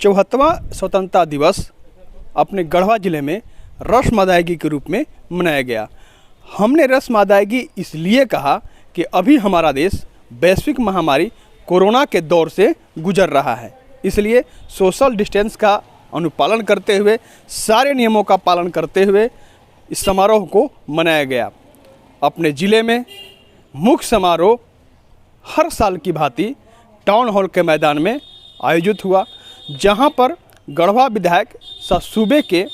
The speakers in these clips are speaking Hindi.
74वां स्वतंत्रता दिवस अपने गढ़वा ज़िले में रस्म अदायगी के रूप में मनाया गया। हमने रस्म अदायगी इसलिए कहा कि अभी हमारा देश वैश्विक महामारी कोरोना के दौर से गुजर रहा है, इसलिए सोशल डिस्टेंस का अनुपालन करते हुए, सारे नियमों का पालन करते हुए इस समारोह को मनाया गया। अपने ज़िले में मुख्य समारोह हर साल की भांति टाउन हॉल के मैदान में आयोजित हुआ, जहां पर गढ़वा विधायक सह सूबे के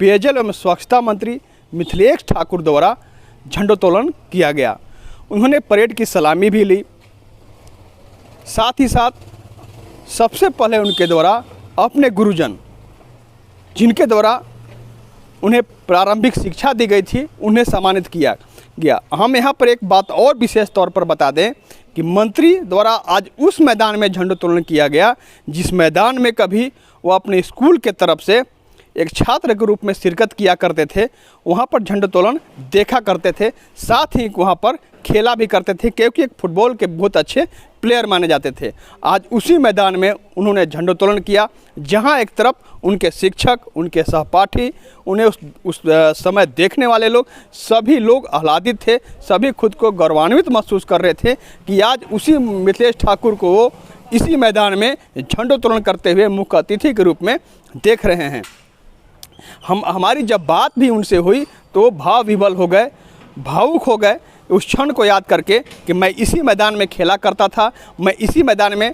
पेयजल एवं स्वच्छता मंत्री मिथिलेश ठाकुर द्वारा झंडोत्तोलन किया गया। उन्होंने परेड की सलामी भी ली। साथ ही साथ सबसे पहले उनके द्वारा अपने गुरुजन, जिनके द्वारा उन्हें प्रारंभिक शिक्षा दी गई थी, उन्हें सम्मानित किया गया। हम यहाँ पर एक बात और विशेष तौर पर बता दें कि मंत्री द्वारा आज उस मैदान में झंडोत्तोलन किया गया जिस मैदान में कभी वो अपने स्कूल के तरफ से एक छात्र के रूप में शिरकत किया करते थे। वहाँ पर झंडोत्तोलन देखा करते थे, साथ ही वहाँ पर खेला भी करते थे, क्योंकि एक फुटबॉल के बहुत अच्छे प्लेयर माने जाते थे। आज उसी मैदान में उन्होंने झंडोत्तोलन किया, जहाँ एक तरफ उनके शिक्षक, उनके सहपाठी, उन्हें उस समय देखने वाले लोग, सभी लोग आह्लादित थे, सभी खुद को गौरवान्वित महसूस कर रहे थे कि आज उसी मिथिलेश ठाकुर को वो इसी मैदान में झंडोत्तोलन करते हुए मुख्य अतिथि के रूप में देख रहे हैं। हमारी जब बात भी उनसे हुई तो भाव विभल हो गए, भावुक हो गए उस क्षण को याद करके कि मैं इसी मैदान में खेला करता था, मैं इसी मैदान में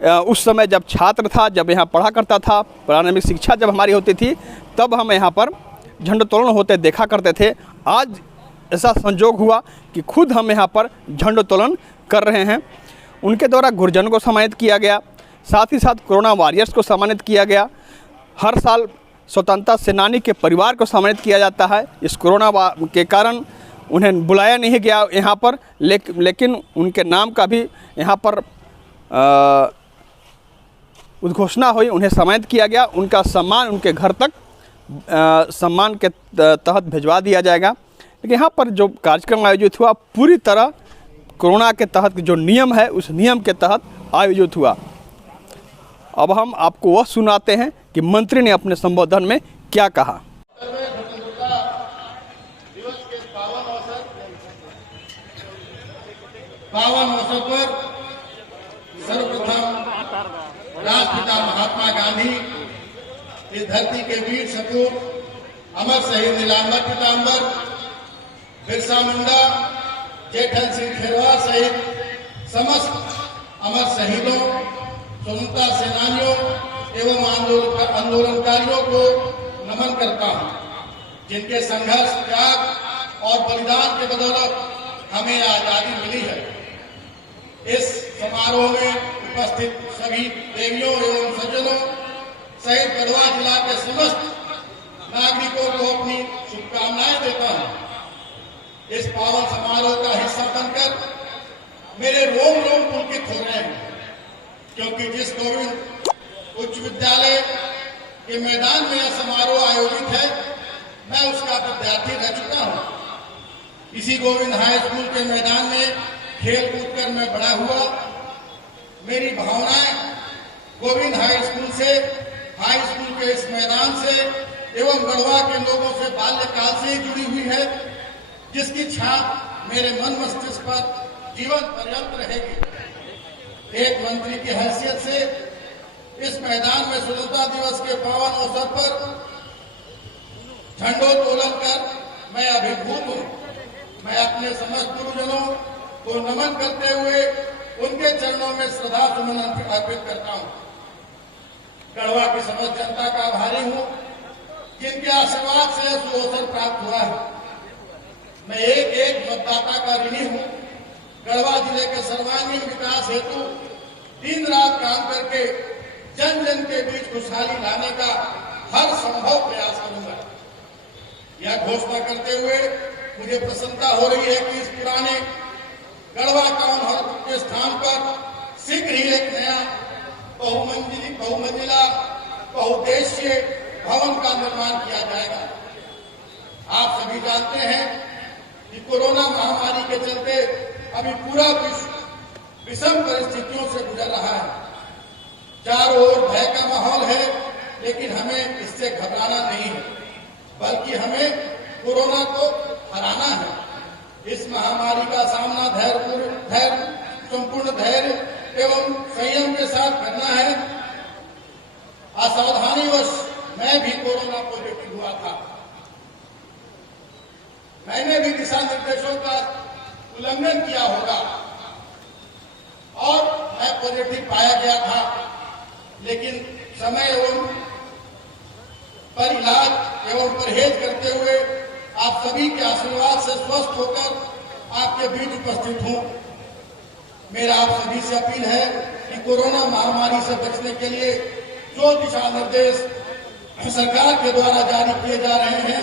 उस समय जब छात्र था, जब यहाँ पढ़ा करता था, प्रारंभिक शिक्षा जब हमारी होती थी, तब हम यहाँ पर झंडोत्तोलन होते देखा करते थे। आज ऐसा संजोग हुआ कि खुद हम यहाँ पर झंडोत्तोलन कर रहे हैं। उनके द्वारा गुरुजन को सम्मानित किया गया, साथ ही साथ कोरोना वॉरियर्स को सम्मानित किया गया। हर साल स्वतंत्रता सेनानी के परिवार को सम्मानित किया जाता है। इस कोरोना के कारण उन्हें बुलाया नहीं गया यहाँ पर, लेकिन उनके नाम का भी यहाँ पर उद्घोषणा हुई, उन्हें सम्मानित किया गया। उनका सम्मान उनके घर तक सम्मान के तहत भिजवा दिया जाएगा। लेकिन यहाँ पर जो कार्यक्रम आयोजित हुआ पूरी तरह कोरोना के तहत जो नियम है उस नियम के तहत आयोजित हुआ। अब हम आपको वह सुनाते हैं कि मंत्री ने अपने संबोधन में क्या कहा। पावन अवसर पर सर्वप्रथम राष्ट्रपिता महात्मा गांधी, इस धरती के वीर सपूत, अमर शहीद नीलांबर पीताम्बर, बिरसा मुंडा, जेठन सिंह खेरवार सहित समस्त अमर शहीदों, स्वतंत्रता सेनानियों एवं आंदोलनकारियों को नमन करता हूं, जिनके संघर्ष, त्याग और बलिदान के बदौलत हमें आजादी मिली है। इस समारोह में उपस्थित सभी देवियों एवं सज्जनों सहित गढ़वा जिला के समस्त नागरिकों को अपनी शुभकामनाएं देता हूं। इस पावन समारोह का हिस्सा बनकर मेरे रोम रोम पुलकित हो रहे हैं, क्योंकि जिस गोविंद उच्च विद्यालय के मैदान में यह समारोह आयोजित है, मैं उसका विद्यार्थी रह चुका हूं। इसी गोविंद हाई स्कूल के मैदान में खेल कूद कर मैं बड़ा हुआ। मेरी भावनाएं गोविंद हाई स्कूल से, हाई स्कूल के इस मैदान से एवं गढ़वा के लोगों से बाल्यकाल से ही जुड़ी हुई है, जिसकी छाप मेरे मन मस्तिष्क पर जीवन पर्यंत रहेगी। एक मंत्री की हैसियत से इस मैदान में स्वतंत्रता दिवस के पावन अवसर पर झंडोत्तोलन कर मैं अभिभूत हूं। मैं अपने समस्त गुरुजनों को नमन करते हुए उनके चरणों में श्रद्धा सुमन अर्पित करता हूं। गढ़वा की समस्त जनता का आभारी हूं, जिनके आशीर्वाद से यह सुअवसर प्राप्त हुआ है। मैं एक एक मतदाता का ऋणी हूं। गढ़वा जिले के सर्वांगीण विकास हेतु दिन रात काम करके जन जन के बीच खुशहाली लाने का हर संभव प्रयास करूंगा। यह घोषणा करते हुए मुझे प्रसन्नता हो रही है कि इस पुराने गढ़वा टाउन हॉल के स्थान पर शीघ्र ही एक नया बहुमंजिला बहुउद्देशीय भवन का निर्माण किया जाएगा। आप सभी जानते हैं कि कोरोना महामारी के चलते अभी पूरा विषम परिस्थितियों से गुजर रहा है। चारों ओर भय का माहौल है। लेकिन हमें इससे घबराना नहीं है, बल्कि हमें कोरोना को हराना है। इस महामारी का सामना संपूर्ण धैर्य एवं संयम के साथ करना है। असावधानीवश मैं भी कोरोना पॉजिटिव हुआ था। मैंने भी दिशा निर्देशों का उल्लंघन किया होगा और मैं पॉजिटिव पाया गया था, लेकिन समय एवं पर इलाज एवं परहेज करते हुए आप सभी के आशीर्वाद से स्वस्थ होकर आपके बीच उपस्थित हूं। मेरा आप सभी से अपील है कि कोरोना महामारी से बचने के लिए जो दिशा निर्देश सरकार के द्वारा जारी किए जा रहे हैं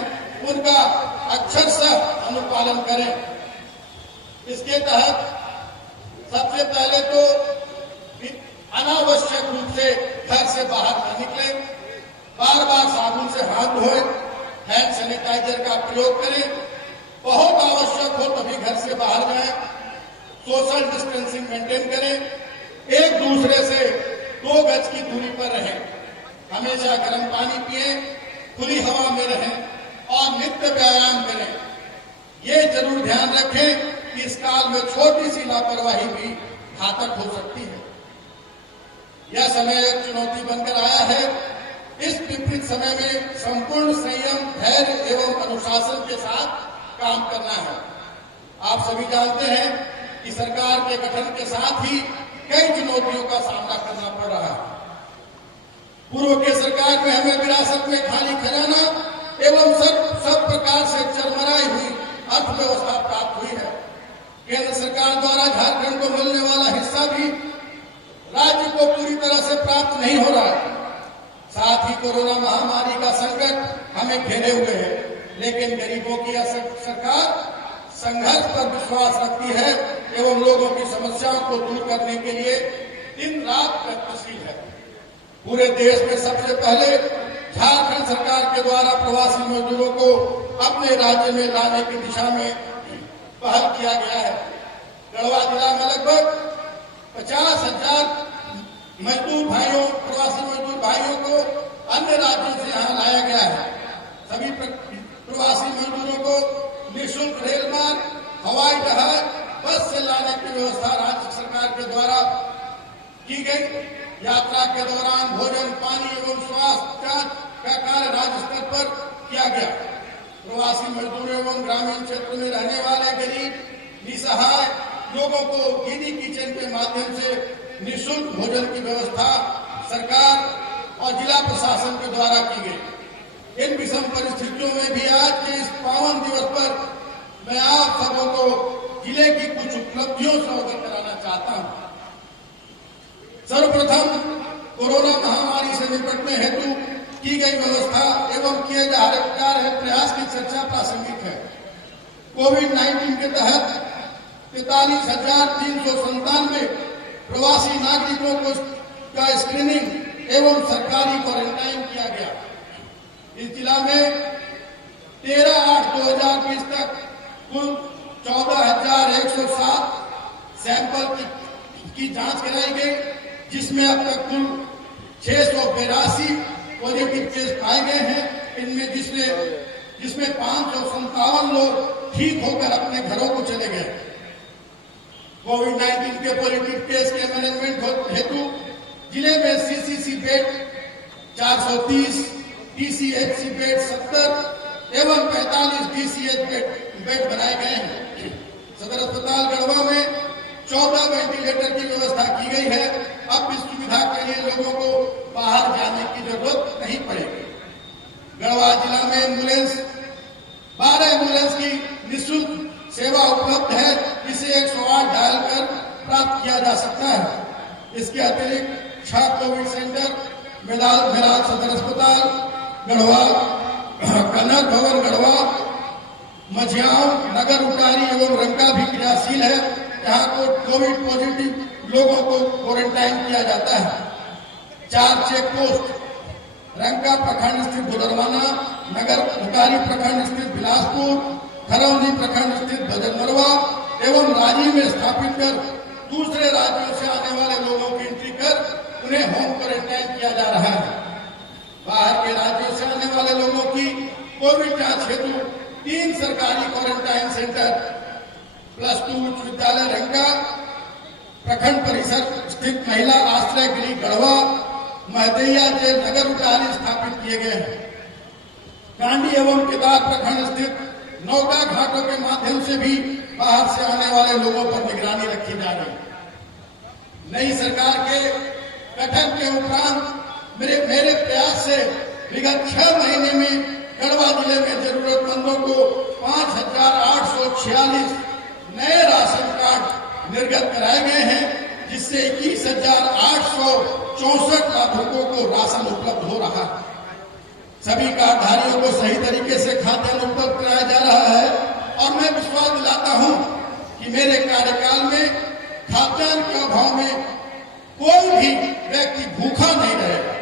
उनका अक्षरशः अनुपालन करें। इसके तहत सबसे पहले तो अनावश्यक रूप से घर से बाहर न निकले, बार बार साबुन से हाथ धोए, हैंड सैनिटाइजर का प्रयोग करें, बहुत आवश्यक हो तभी घर से बाहर जाएं, सोशल डिस्टेंसिंग मेंटेन करें, एक दूसरे से 2 गज की दूरी पर रहें, हमेशा गर्म पानी पिएं, खुली हवा में रहें और नित्य व्यायाम करें। ये जरूर ध्यान रखें कि इस काल में छोटी सी लापरवाही भी घातक हो सकती है। यह समय एक चुनौती बनकर आया है। इस विपरीत समय में संपूर्ण संयम, धैर्य एवं अनुशासन के साथ काम करना है। आप सभी जानते हैं कि सरकार के गठन के साथ ही कई चुनौतियों का सामना करना पड़ रहा है। पूर्व के सरकार में हमें विरासत में खाली खजाना एवं सब प्रकार से चरमराई हुई अर्थव्यवस्था प्राप्त हुई है। केंद्र सरकार द्वारा झारखंड को मिलने वाला हिस्सा भी राज्य को पूरी तरह से प्राप्त नहीं हो रहा है। साथ ही कोरोना महामारी का संकट हमें घेरे हुए है, लेकिन गरीबों की सरकार संघर्ष पर विश्वास रखती है एवं लोगों की समस्याओं को दूर करने के लिए दिन रात प्रयत्नशील है। पूरे देश में सबसे पहले झारखंड सरकार के द्वारा प्रवासी मजदूरों को अपने राज्य में लाने की दिशा में पहल किया गया है। गढ़वा जिला में लगभग 50,000 मजदूर भाइयों, प्रवासी मजदूर भाइयों को अन्य राज्यों से यहाँ लाया गया है। सभी प्रवासी मजदूरों को निःशुल्क रेल मार्ग, हवाई जहाज, बस से लाने की व्यवस्था राज्य सरकार के द्वारा की गई। यात्रा के दौरान भोजन, पानी एवं स्वास्थ्य जांच का कार्य राज्य स्तर पर किया गया। प्रवासी मजदूरों एवं ग्रामीण क्षेत्र में रहने वाले गरीब, निसहाय लोगों को दीदी किचन के माध्यम से निःशुल्क भोजन की व्यवस्था सरकार और जिला प्रशासन के द्वारा की गई। इन विषम परिस्थितियों में भी आज के इस पावन दिवस पर मैं आप सबों को जिले की कुछ उपलब्धियों से अवगत कराना चाहता हूं। सर्वप्रथम कोरोना महामारी से निपटने हेतु की गई व्यवस्था एवं किए जा रहे प्रयास की चर्चा प्रासंगिक है। कोविड-19 के तहत 43,397 प्रवासी नागरिकों को का स्क्रीनिंग एवं सरकारी क्वारंटाइन किया गया। इस जिला में 13/8/2020 तक कुल 14,107 सैंपल की जांच कराई गई, जिसमें अब तक कुल 682 पॉजिटिव केस पाए गए हैं। इनमें जिसमें 557 लोग ठीक होकर अपने घरों को चले गए। कोविड-19 के पॉजिटिव केस के मैनेजमेंट हेतु जिले में सीसीसी बेड 430, डीसीएचसी बेड 70 एवं 45 डीसीएच बेड बनाए गए हैं। सदर अस्पताल गढ़वा में 14 वेंटिलेटर की व्यवस्था की गई है। अब इस सुविधा के लिए लोगों को बाहर जाने की जरूरत नहीं पड़ेगी। गढ़वा जिला में 12 एम्बुलेंस की निःशुल्क सेवा उपलब्ध है, जिसे 108 डायल कर प्राप्त किया जा सकता है। इसके अतिरिक्त 6 कोविड सेंटर मेलाल सदर अस्पताल गढ़वा, कन्नड़ भवन गढ़वा, मझियाओं, नगर उटारी एवं रंका भी क्रियाशील है, जहां को कोविड पॉजिटिव लोगों को क्वारंटाइन किया जाता है। 4 चेक पोस्ट रंका प्रखंड स्थित बुदरवाना, नगर उटारी प्रखंड स्थित बिलासपुर, खरौंदी प्रखंड स्थित भजनमरवा एवं राजी में स्थापित कर दूसरे राज्यों से आने वाले लोगों की एंट्री कर उन्हें होम क्वारंटाइन किया जा रहा है। कोविड जांच हेतु 3 सरकारी क्वारंटाइन सेंटर, +2 उच्च विद्यालय रंगा, प्रखंड परिसर स्थित महिला आश्रय गृह गढ़वा, महदैया जेल नगर उटारी स्थापित किए गए हैं। गांधी एवं केदार प्रखंड स्थित नौका घाटों के माध्यम से भी बाहर से आने वाले लोगों पर निगरानी रखी जा रही है। नई सरकार के गठन के उपरांत मेरे प्रयास से विगत 6 महीने में गढ़वा जिले में जरूरतमंदों को 5,846 नए राशन कार्ड निर्गत कराए गए हैं, जिससे 21,864 लाभुकों को राशन उपलब्ध हो रहा है। सभी कार्डधारियों को सही तरीके से खाद्यान्न उपलब्ध कराया जा रहा है और मैं विश्वास दिलाता हूं कि मेरे कार्यकाल में खाद्यान्न के अभाव में कोई भी व्यक्ति भूखा नहीं रहेगा।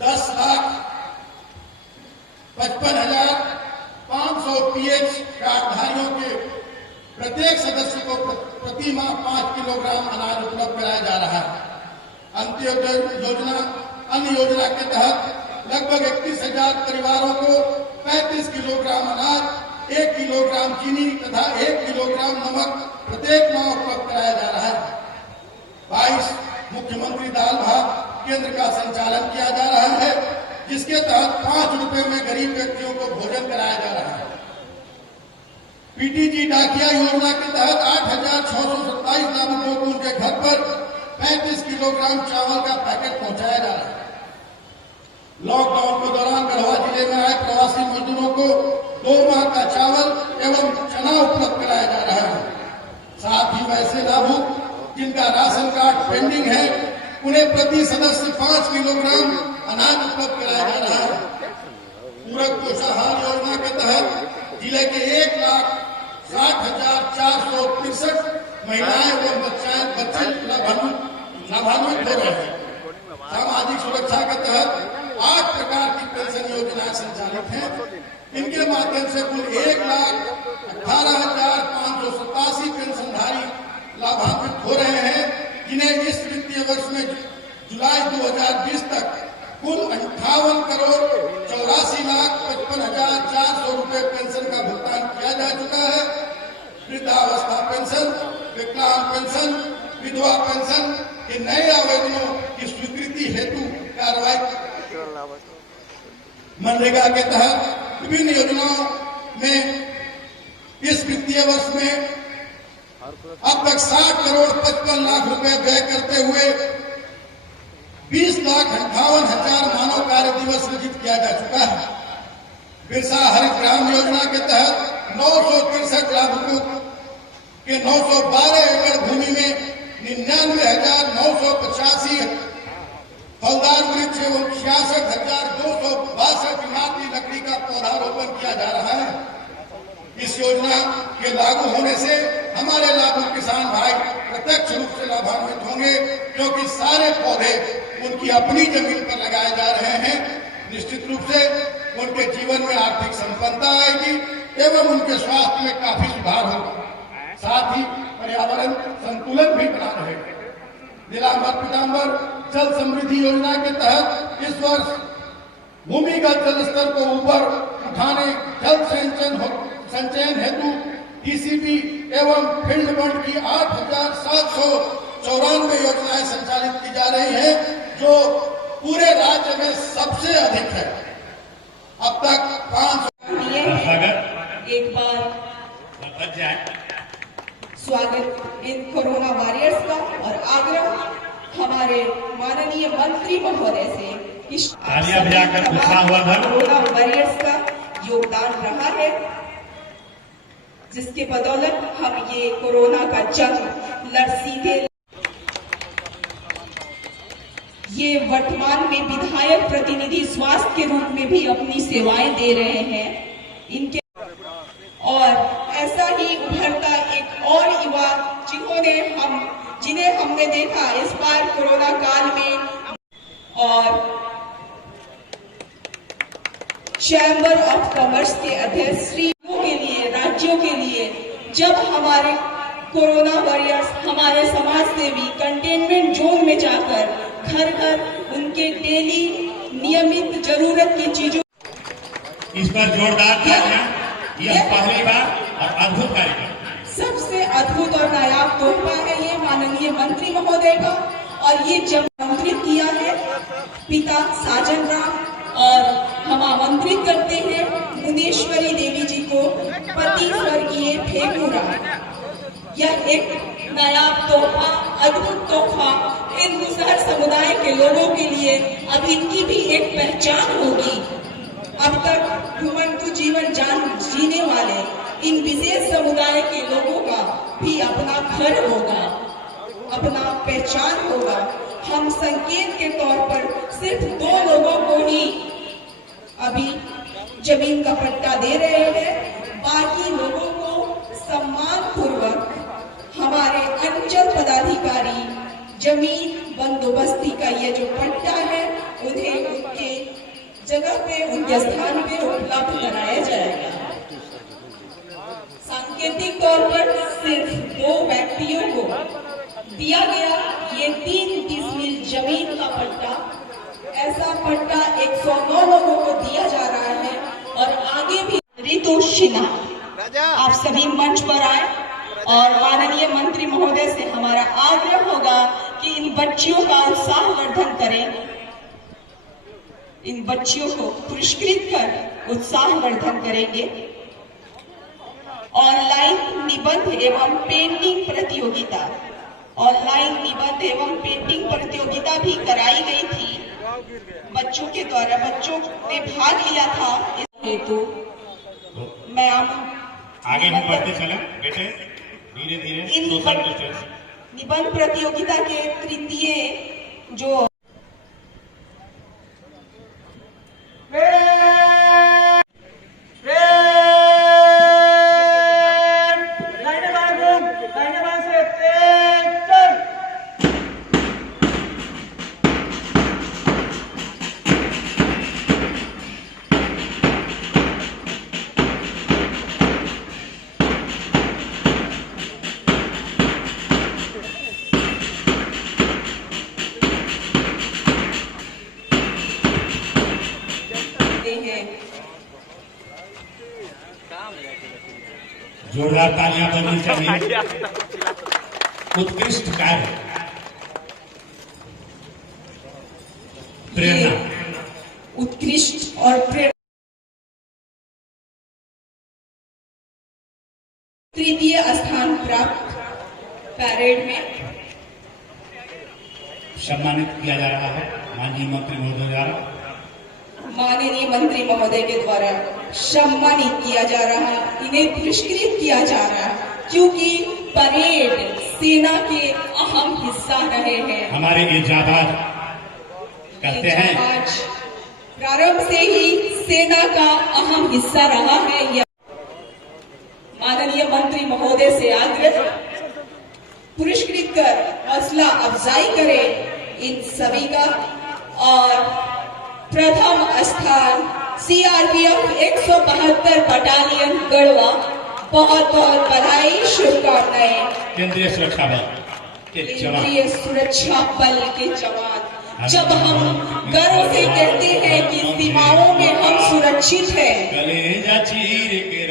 10,55,500 पीएच कार्डधारियों के प्रत्येक सदस्य को प्रति माह 5 किलोग्राम अनाज उपलब्ध कराया जा रहा है। अंत्योदय योजना अन्य योजना के तहत लगभग 31,000 परिवारों को 35 किलोग्राम अनाज, 1 किलोग्राम चीनी तथा 1 किलोग्राम नमक प्रत्येक माह उपलब्ध कराया जा रहा है। 22 मुख्यमंत्री दाल भात केंद्र का संचालन किया जा रहा है, जिसके तहत 5 रुपए में गरीब व्यक्तियों को भोजन कराया जा रहा है। पीटीजी डाकिया योजना के तहत 8,627 लाभुकों को उनके घर पर 35 किलोग्राम चावल का पैकेट पहुंचाया जा रहा है। लॉकडाउन के दौरान गढ़वा जिले में आए प्रवासी मजदूरों को 2 माह का चावल एवं चना उपलब्ध कराया जा रहा है। साथ ही वैसे लाभुक जिनका राशन कार्ड पेंडिंग है, उन्हें प्रति सदस्य 5 किलोग्राम अनाज उपलब्ध कराया जा रहा है। पूरक पोषाहार योजना के तहत जिले के 1,60,463 महिलाएं व बच्चे लाभान्वित हो रहे हैं। सामाजिक सुरक्षा के तहत 8 प्रकार की पेंशन योजनाएं संचालित हैं। इनके माध्यम से कुल 1,18,587 पेंशनधारी लाभान्वित हो रहे हैं, जिन्हें इस वित्तीय वर्ष में जुलाई 2020 तक कुल 58,84,55,400 रुपए पेंशन का भुगतान किया जा चुका है। वृद्धावस्था पेंशन, विकलांग पेंशन, विधवा पेंशन के नए आवेदनों की स्वीकृति हेतु कार्रवाई मनरेगा के तहत विभिन्न योजनाओं में इस वित्तीय वर्ष में अब तक 60,55 लाख रुपए व्यय करते हुए 20,58,000 मानव कार्य दिवस सृजित किया जा चुका है। बिरसा हरित ग्राम योजना के तहत 963 लाभुकों के 912 एकड़ भूमि में 99,985 फलदार वृक्ष एवं 66,262 इमारती लकड़ी का पौधारोपण किया जा रहा है। इस योजना के लागू होने से हमारे लाभुक किसान भाई प्रत्यक्ष रूप से लाभान्वित होंगे, क्योंकि सारे पौधे उनकी अपनी जमीन पर लगाए जा रहे हैं। निश्चित रूप से उनके जीवन में आर्थिक संपन्नता आएगी एवं उनके स्वास्थ्य में काफी सुधार होगा। साथ ही पर्यावरण संतुलन भी बना रहेगा। नीलांबर पीतांबर जल समृद्धि योजना के तहत इस वर्ष भूमिगत जल स्तर को ऊपर उठाने, जल संचयन हेतु टीसीबी एवं फील्ड बंड की 8,794 योजनाएं संचालित की जा रही हैं, जो पूरे राज्य में सबसे अधिक है। अब तक 5 एक बार स्वागत इन कोरोना वॉरियर्स का और आग्रह हमारे माननीय मंत्री महोदय से कि कोरोना वॉरियर्स का योगदान रहा है, जिसके बदौलत हम ये कोरोना का जंग लड़ सीधे। ये वर्तमान में विधायक प्रतिनिधि स्वास्थ्य के रूप में भी अपनी सेवाएं दे रहे हैं इनके, और ऐसा ही उभरता एक और युवा जिन्हें हमने देखा इस बार कोरोना काल में, और चैम्बर ऑफ कॉमर्स के अध्यक्ष श्री के लिए, राज्यों के लिए, जब हमारे कोरोना वॉरियर्स, हमारे समाज सेवी कंटेनमेंट जोन में जाकर घर घर उनके डेली नियमित जरूरत की चीजों इस पर जोरदार तालियां। यह पहली बार और अद्भुत कार्यक्रम। सबसे अद्भुत और नायाब तोहफा है ये माननीय मंत्री महोदय का, और ये जब आमंत्रित किया है पिता साजन राम और हम आमंत्रित करते हैं मुनेश्वरी देवी जी को, पति स्वर्गीय फेगू राम। यह एक नायाब तोहफा, अद्भुत तोहफा इन मुसहर समुदाय के लोगों के लिए अब इनकी भी एक पहचान होगी। अब तक घुमंतु जीवन जीने वाले इन विशेष समुदाय के लोगों का भी अपना घर होगा, अपना पहचान होगा। हम संकेत के तौर पर सिर्फ 2 लोगों को ही अभी जमीन का पट्टा दे रहे हैं, बाकी लोगों को सम्मान पूर्वक हमारे अंचल पदाधिकारी जमीन बंदोबस्ती का ये जो पट्टा है उन्हें उनके जगह पे, उनके स्थान पे उपलब्ध कराया जाएगा। सांकेतिक तौर पर सिर्फ 2 व्यक्तियों को दिया गया ये 3 डिसमिल जमीन का पट्टा। ऐसा पट्टा 109 लोगों को दिया जा रहा है और आगे भी। रितु सिन्हा, आप सभी मंच पर आए और माननीय मंत्री महोदय से हमारा आग्रह होगा कि इन बच्चियों का उत्साहवर्धन करें, इन बच्चियों को पुरस्कृत कर उत्साहवर्धन करेंगे। ऑनलाइन निबंध एवं पेंटिंग प्रतियोगिता, ऑनलाइन निबंध एवं पेंटिंग प्रतियोगिता भी कराई गई थी बच्चों के द्वारा। बच्चों ने भाग लिया था। इस हेतु मैं आगे हम बढ़ते चले बेटे, धीरे धीरे। निबंध प्रतियोगिता के तृतीय जो जोरदार तालियां बजनी चाहिए। उत्कृष्ट कार्य, प्रेरणा, उत्कृष्ट और तृतीय स्थान प्राप्त पैरेड में सम्मानित किया जा रहा है माननीय मंत्री महोदय द्वारा। माननीय मंत्री महोदय के द्वारा सम्मानित किया जा रहा है, इन्हें पुरस्कृत किया जा रहा है क्योंकि परेड सेना के अहम हिस्सा रहे हैं। हमारे ये जाबाज कहते हैं आज प्रारंभ से ही सेना का अहम हिस्सा रहा है। यह माननीय मंत्री महोदय से आग्रह पुरस्कृत कर हौसला अफजाई करें इन सभी का। और प्रथम स्थान सीआरपीएफ 172 बटालियन गढ़वा, बहुत बहुत बधाई, शुभकामनाएं। केंद्रीय सुरक्षा बल के जवान, केंद्रीय सुरक्षा बल के जवान, जब हम गर्व से कहते हैं कि सीमाओं में हम सुरक्षित हैं, कलेजा चीर के